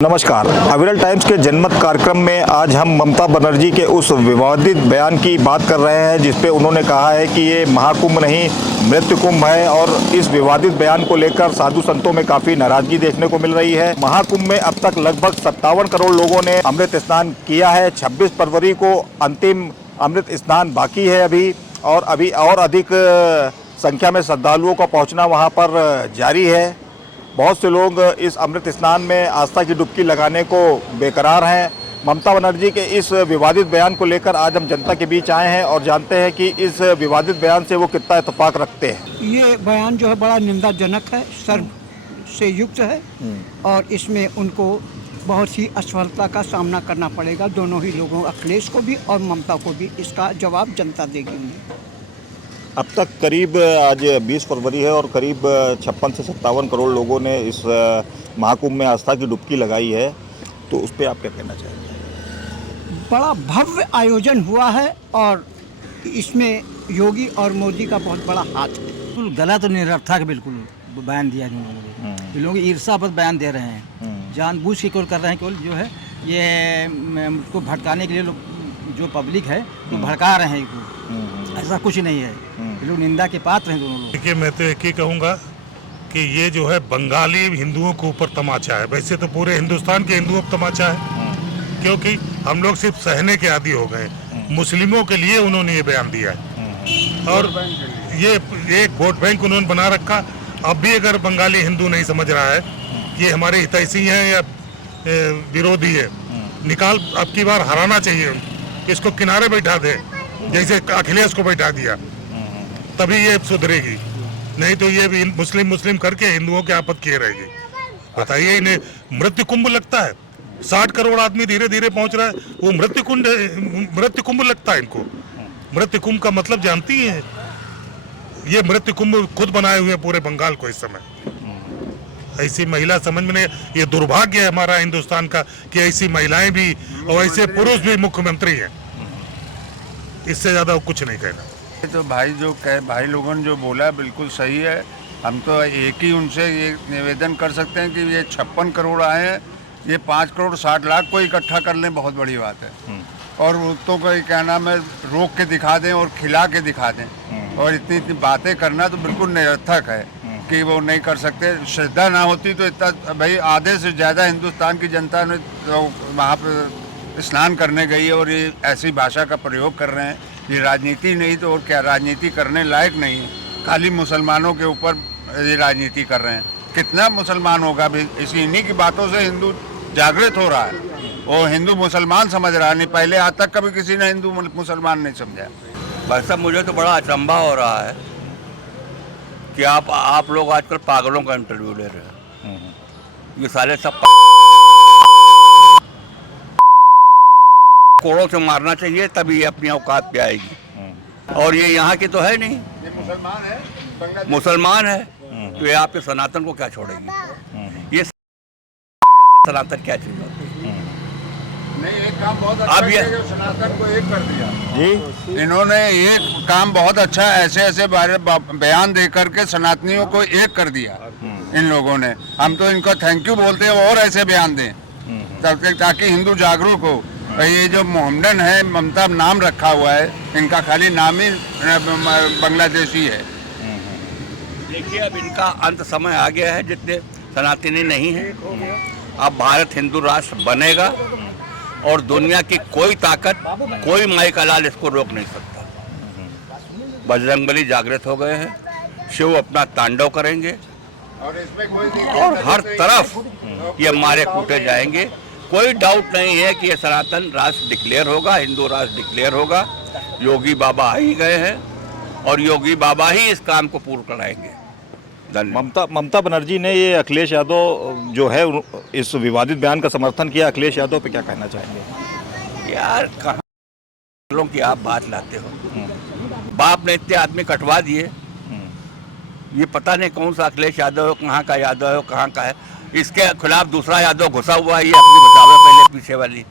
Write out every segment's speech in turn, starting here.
नमस्कार। अविरल टाइम्स के जनमत कार्यक्रम में आज हम ममता बनर्जी के उस विवादित बयान की बात कर रहे हैं जिसपे उन्होंने कहा है कि ये महाकुंभ नहीं मृत्यु कुंभ है और इस विवादित बयान को लेकर साधु संतों में काफ़ी नाराजगी देखने को मिल रही है। महाकुंभ में अब तक लगभग 57 करोड़ लोगों ने अमृत स्नान किया है। 26 फरवरी को अंतिम अमृत स्नान बाकी है अभी और अधिक संख्या में श्रद्धालुओं का पहुँचना वहाँ पर जारी है। बहुत से लोग इस अमृत स्नान में आस्था की डुबकी लगाने को बेकरार हैं। ममता बनर्जी के इस विवादित बयान को लेकर आज हम जनता के बीच आए हैं और जानते हैं कि इस विवादित बयान से वो कितना इत्तेफाक रखते हैं। ये बयान जो है बड़ा निंदाजनक है, शर्म से युक्त है और इसमें उनको बहुत सी असफलता का सामना करना पड़ेगा। दोनों ही लोगों, अखिलेश को भी और ममता को भी, इसका जवाब जनता देगी उन्हें। अब तक करीब आज 20 फरवरी है और करीब 56 से 57 करोड़ लोगों ने इस महाकुंभ में आस्था की डुबकी लगाई है, तो उस पर आप क्या कहना चाहेंगे? बड़ा भव्य आयोजन हुआ है और इसमें योगी और मोदी का बहुत बड़ा हाथ है। बिल्कुल गलत और निरर्थक बिल्कुल बयान दिया इन लोगों ने ईर्ष्यापद बयान दे रहे हैं, जानबूझ के केवल कर रहे हैं। केवल जो है ये को भटकाने के लिए लोग जो पब्लिक है वो भड़का रहे हैं इनको, ऐसा कुछ नहीं है। ये लोग निंदा के पात्र हैं दोनों लोग। देखिए, मैं तो एक ही कहूँगा कि ये जो है बंगाली हिंदुओं के ऊपर तमाचा है। वैसे तो पूरे हिंदुस्तान के हिंदुओं पर तमाचा है, क्योंकि हम लोग सिर्फ सहने के आदी हो गए। मुस्लिमों के लिए उन्होंने ये बयान दिया है और ये एक वोट बैंक उन्होंने बना रखा। अब भी अगर बंगाली हिंदू नहीं समझ रहा है ये हमारे हितैषी हैं या विरोधी है, निकाल अब की बार हराना चाहिए। इसको किनारे बैठा दे जैसे अखिलेश को बैठा दिया, तभी ये सुधरेगी। नहीं तो ये भी मुस्लिम करके हिंदुओं के आपद किए रहेगी। बताइए, इन्हें मृत्यु कुंभ लगता है। 60 करोड़ आदमी धीरे धीरे पहुंच रहा है, वो मृत्यु कुंभ लगता है इनको। मृत्यु कुंभ का मतलब जानती है? ये मृत्यु कुंभ खुद बनाए हुए पूरे बंगाल को इस समय। ऐसी महिला समझ में नहीं। ये दुर्भाग्य है हमारा हिंदुस्तान का कि ऐसी महिलाएं भी और ऐसे पुरुष भी मुख्यमंत्री हैं। इससे ज्यादा कुछ नहीं कहना। तो भाई लोगों ने जो बोला बिल्कुल सही है। हम तो एक ही उनसे ये निवेदन कर सकते हैं कि ये 56 करोड़ आए हैं, ये 5 करोड़ 60 लाख को इकट्ठा कर लें, बहुत बड़ी बात है। और उत्तों को क्या नाम है, रोक के दिखा दें और खिला के दिखा दें। और इतनी बातें करना तो बिल्कुल निरर्थक है कि वो नहीं कर सकते। श्रद्धा ना होती तो इतना, भाई आधे से ज़्यादा हिंदुस्तान की जनता ने तो वहाँ पर स्नान करने गई है और ये ऐसी भाषा का प्रयोग कर रहे हैं। ये राजनीति नहीं तो और क्या, राजनीति करने लायक नहीं है। खाली मुसलमानों के ऊपर ये राजनीति कर रहे हैं। कितना मुसलमान होगा भी, इन्हीं की बातों से हिंदू जागृत हो रहा है। वो हिंदू मुसलमान समझ रहा है, नहीं पहले आज तक कभी किसी ने हिंदू मुसलमान नहीं समझा। भाई साहब, मुझे तो बड़ा अचंभा हो रहा है कि आप लोग आजकल पागलों का इंटरव्यू ले रहे हैं। ये साले सब कोड़ों से मारना चाहिए, तभी ये अपनी औकात पे आएगी। और ये यहाँ की तो है नहीं, ये मुसलमान है तो ये आपके सनातन को क्या छोड़ेगी? ये सनातन क्या चीज होती है? नहीं, एक काम बहुत अच्छा अब ये सनातन को एक कर दिया जी, इन्होंने। एक काम बहुत अच्छा ऐसे बयान दे करके सनातनियों को एक कर दिया इन लोगों ने। हम तो इनको थैंक यू बोलते हैं और ऐसे बयान दें ताकि हिंदू जागरूक हो। ये जो मोहम्मदन है, ममता नाम रखा हुआ है, इनका खाली नाम ही बांग्लादेशी है। देखिए, अब इनका अंत समय आ गया है। जितने सनातनी नहीं है, अब भारत हिंदू राष्ट्र बनेगा और दुनिया की कोई ताकत, कोई माई का लाल इसको रोक नहीं सकता। बजरंगबली जागृत हो गए हैं, शिव अपना तांडव करेंगे और हर तरफ ये मारे कूटे जाएंगे। कोई डाउट नहीं है कि ये सनातन राष्ट्र डिक्लेयर होगा, हिंदू राष्ट्र डिक्लेयर होगा। योगी बाबा आ ही गए हैं और योगी बाबा ही इस काम को पूर्ण कराएंगे। ममता बनर्जी ने ये अखिलेश यादव जो है इस विवादित बयान का समर्थन किया। अखिलेश यादव पे क्या कहना चाहेंगे? यार, कहाँ की आप बात लाते हो? बाप ने इतने आदमी कटवा दिए। ये पता नहीं कौन सा अखिलेश यादव है, कहाँ का यादव है, कहाँ का है। इसके खिलाफ दूसरा यादव घुसा हुआ है, ये अपनी बचावे पहले पीछे वाली,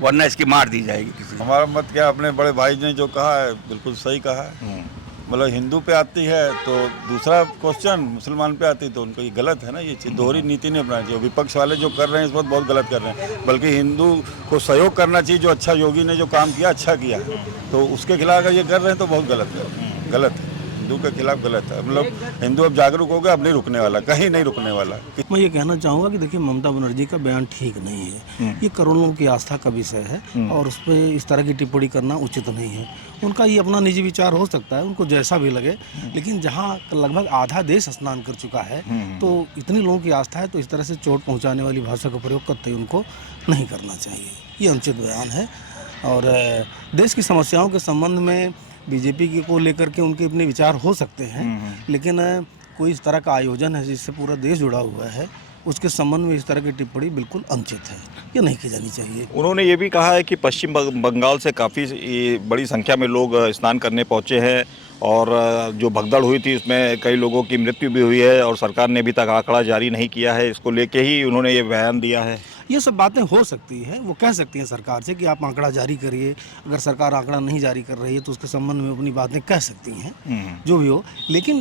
वरना इसकी मार दी जाएगी किसी। हमारा मत क्या, अपने बड़े भाई ने जो कहा है बिल्कुल सही कहा है। मतलब हिंदू पे आती है तो दूसरा क्वेश्चन मुसलमान पे आती है, तो उनको ये गलत है ना। ये चीज़ दोहरी नीति नहीं अपनानी चाहिए। विपक्ष वाले जो कर रहे हैं इस वक्त बहुत गलत कर रहे हैं, बल्कि हिंदू को सहयोग करना चाहिए। जो अच्छा योगी ने जो काम किया अच्छा किया, तो उसके खिलाफ अगर ये कर रहे हैं तो बहुत गलत है। हिंदू के खिलाफ गलत है। मतलब हिंदू अब जागरूक हो गया, अब नहीं रुकने वाला, कहीं नहीं रुकने वाला। मैं ये कहना चाहूँगा कि देखिए ममता बनर्जी का बयान ठीक नहीं है। ये करोड़ों लोगों की आस्था का विषय है और उस पर इस तरह की टिप्पणी करना उचित नहीं है। उनका ये अपना निजी विचार हो सकता है, उनको जैसा भी लगे, लेकिन जहाँ लगभग आधा देश स्नान कर चुका है तो इतनी लोगों की आस्था है, तो इस तरह से चोट पहुँचाने वाली भाषा का प्रयोग करते उनको नहीं करना चाहिए। ये अनुचित बयान है। और देश की समस्याओं के संबंध में बीजेपी को लेकर के उनके अपने विचार हो सकते हैं, लेकिन कोई इस तरह का आयोजन है जिससे पूरा देश जुड़ा हुआ है, उसके संबंध में इस तरह की टिप्पणी बिल्कुल अनुचित है, ये नहीं की जानी चाहिए। उन्होंने ये भी कहा है कि पश्चिम बंगाल से काफ़ी बड़ी संख्या में लोग स्नान करने पहुंचे हैं और जो भगदड़ हुई थी उसमें कई लोगों की मृत्यु भी हुई है और सरकार ने अभी तक आंकड़ा जारी नहीं किया है। इसको लेके ही उन्होंने ये बयान दिया है। ये सब बातें हो सकती है, वो कह सकती हैं सरकार से कि आप आंकड़ा जारी करिए। अगर सरकार आंकड़ा नहीं जारी कर रही है तो उसके संबंध में अपनी बातें कह सकती हैं, जो भी हो। लेकिन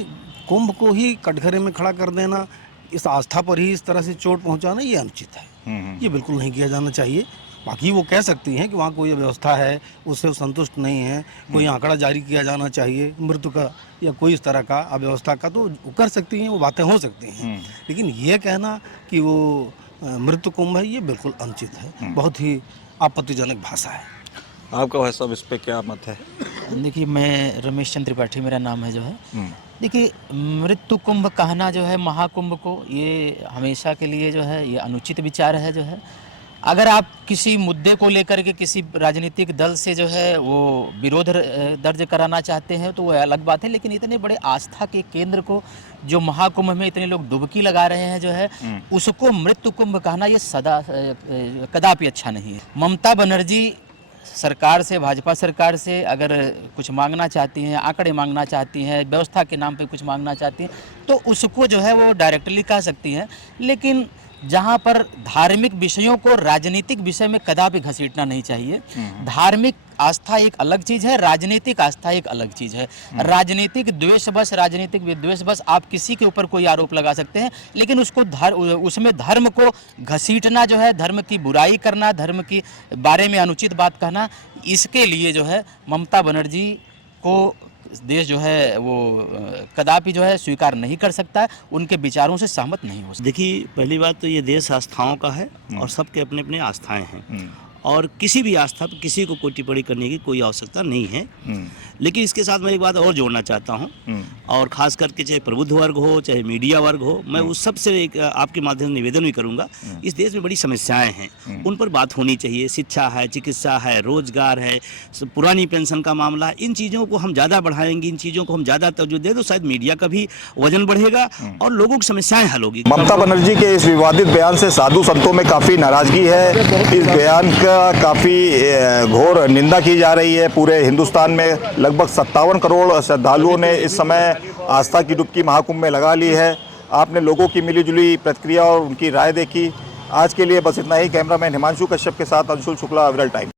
कुंभ को ही कटघरे में खड़ा कर देना, इस आस्था पर ही इस तरह से चोट पहुंचाना, ये अनुचित है। ये बिल्कुल नहीं किया जाना चाहिए। बाकी वो कह सकती हैं कि वहाँ कोई व्यवस्था है, उससे संतुष्ट नहीं है, कोई आंकड़ा जारी किया जाना चाहिए मृत्यु का या कोई इस तरह का अव्यवस्था का, तो वो कर सकती हैं, वो बातें हो सकती हैं। लेकिन ये कहना कि वो मृत्यु कुंभ है, ये बिल्कुल अनुचित है, बहुत ही आपत्तिजनक भाषा है। आपका भाई साहब इस पे क्या मत है? देखिए, मैं रमेश चंद्र त्रिपाठी मेरा नाम है जो है। देखिए, मृत्यु कुंभ कहना जो है महाकुंभ को, ये हमेशा के लिए जो है ये अनुचित विचार है जो है। अगर आप किसी मुद्दे को लेकर के किसी राजनीतिक दल से जो है वो विरोध दर्ज कराना चाहते हैं तो वो अलग बात है, लेकिन इतने बड़े आस्था के केंद्र को जो महाकुंभ में इतने लोग डुबकी लगा रहे हैं जो है, उसको मृत्यु कुंभ कहना ये कदापि अच्छा नहीं है। ममता बनर्जी सरकार से, भाजपा सरकार से अगर कुछ मांगना चाहती हैं, आंकड़े मांगना चाहती हैं, व्यवस्था के नाम पे कुछ मांगना चाहती हैं, तो उसको जो है वो डायरेक्टली कह सकती हैं। लेकिन जहाँ पर धार्मिक विषयों को राजनीतिक विषय में कदापि घसीटना नहीं चाहिए। धार्मिक आस्था एक अलग चीज़ है, राजनीतिक आस्था एक अलग चीज़ है। राजनीतिक द्वेषवश, राजनीतिक विद्वेषवश आप किसी के ऊपर कोई आरोप लगा सकते हैं, लेकिन उसको उसमें धर्म को घसीटना जो है, धर्म की बुराई करना, धर्म के बारे में अनुचित बात कहना, इसके लिए जो है ममता बनर्जी को देश जो है वो कदापि जो है स्वीकार नहीं कर सकता है, उनके विचारों से सहमत नहीं हो सकता। देखिए, पहली बात तो ये देश आस्थाओं का है और सबके अपने अपने आस्थाएं हैं और किसी भी आस्था पर किसी को कोई टिप्पणी करने की कोई आवश्यकता नहीं है। लेकिन इसके साथ मैं एक बात और जोड़ना चाहता हूं, और खास करके चाहे प्रबुद्ध वर्ग हो चाहे मीडिया वर्ग हो, मैं उस सब से एक आपके माध्यम से निवेदन भी करूंगा। इस देश में बड़ी समस्याएं हैं, उन पर बात होनी चाहिए। शिक्षा है, चिकित्सा है, रोजगार है, पुरानी पेंशन का मामला, इन चीज़ों को हम ज़्यादा बढ़ाएंगे, इन चीज़ों को हम ज़्यादा तवज्जो दें तो शायद मीडिया का भी वजन बढ़ेगा और लोगों की समस्याएं हल होगी। ममता बनर्जी के इस विवादित बयान से साधु संतों में काफ़ी नाराजगी है। इस बयान का काफ़ी घोर निंदा की जा रही है। पूरे हिंदुस्तान में लगभग 57 करोड़ श्रद्धालुओं ने इस समय आस्था की डुबकी महाकुंभ में लगा ली है। आपने लोगों की मिलीजुली प्रतिक्रिया और उनकी राय देखी। आज के लिए बस इतना ही। कैमरामैन हिमांशु कश्यप के साथ अंशुल शुक्ला, विरल टाइम।